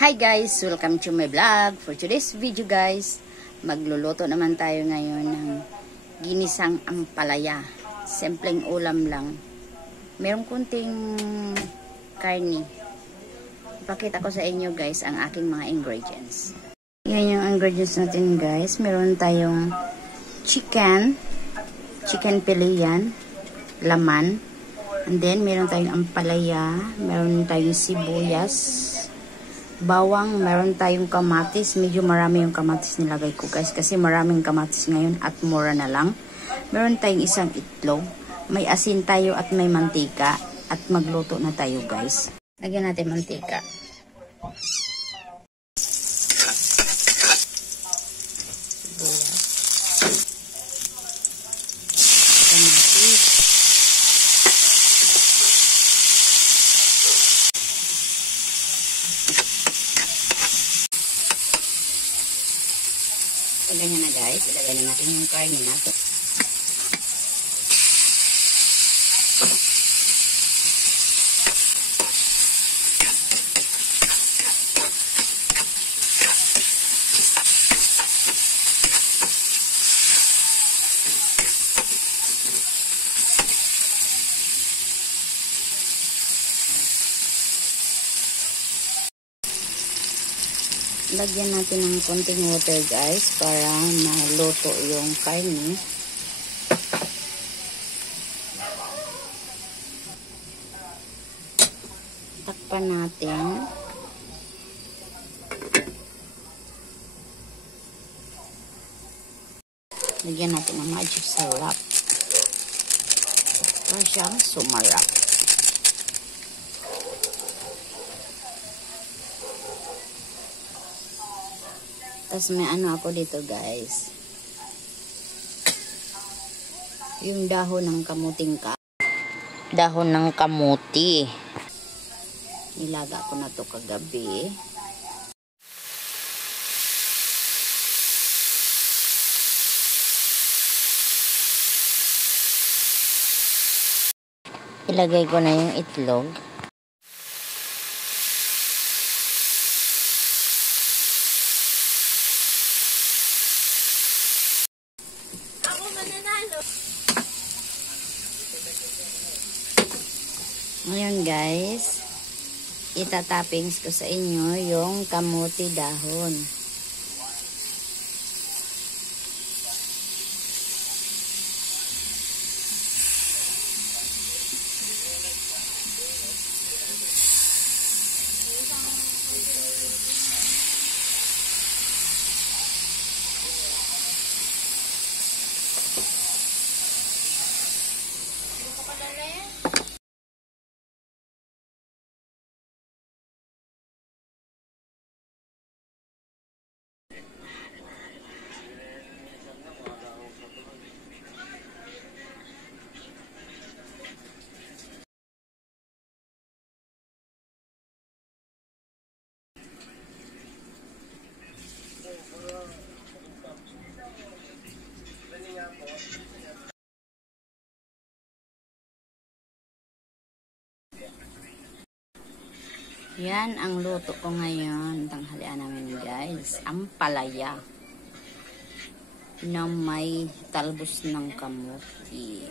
Hi guys! Welcome to my vlog. For today's video guys, magluluto naman tayo ngayon ng ginisang ampalaya. Simpleng ulam lang. Merong kunting karni. Ipakita ko sa inyo guys ang aking mga ingredients. Yan yung ingredients natin guys. Meron tayong chicken fillet yan, laman. And then meron tayong ampalaya, meron tayong sibuyas, bawang, meron tayong kamatis. Medyo marami yung kamatis nilagay ko guys kasi maraming kamatis ngayon at mura na lang. Meron tayong isang itlog, may asin tayo at may mantika at magluto na tayo guys. Lagyan natin mantika. Sibuyas. Kamatis. Ganyan na guys, ilagay na natin yung karne natin. Lagyan natin ng konting water guys para maluto yung karne. Takpan natin. Lagyan natin ng magic syrup para siyang sumarap. Tapos may ano ako dito guys. Yung dahon ng kamuting dahon ng kamuti. Nilaga ko na to kagabi. Ilagay ko na yung itlog. Ngayon guys, itatappings ko sa inyo yung kamuti dahon. Yan ang luto ko ngayon. Tanghalian namin guys. Ampalaya na may talbos ng kamuti.